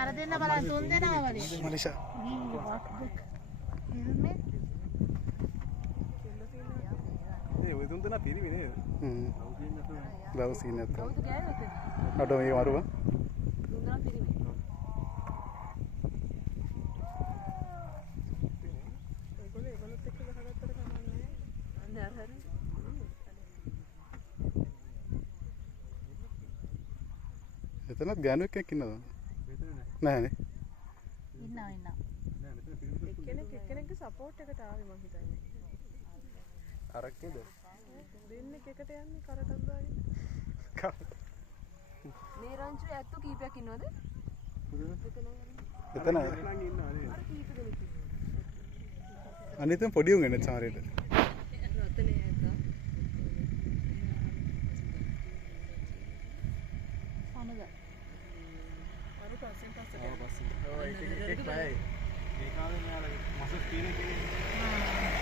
අර දෙන්න බලන්න තුන් දෙනා වගේ. මනිෂා. ඔය තුන් දෙනා පිරිමි නේද? ග්ලව්ස් ඉන්නේ නැත්තම්. අඩ මේ වරුව. තුන් දෙනා පිරිමි. ඒගොල්ලොත් එක්ක ගහගත්තට කමන්නේ. අන්න අර හරි. එතනත් ගෑනුවෙක් කෙනෙක් ඉන්නවද? නැහැනේ. ඉන්නවා. එක්කෙනෙක්ගේ සපෝට් එකට ආවේ මං හිතන්නේ. අරක්කේද? දෙන්නේ එකට යන්නේ කරටක් දාගෙන. මේ රංචු ඇත්තු කීපයක් ඉන්නවද? එතන අර කීප දෙනෙක්. අනිතම පොඩි උන් එන්නේ සමහරවිට. රතනේ ඇත්තා. සමග. අර පස්සෙන් පස්සට. ඔය එක බයයි. ඒ කාලේ මෙයාලා මසස් තියෙන කෙනෙක්.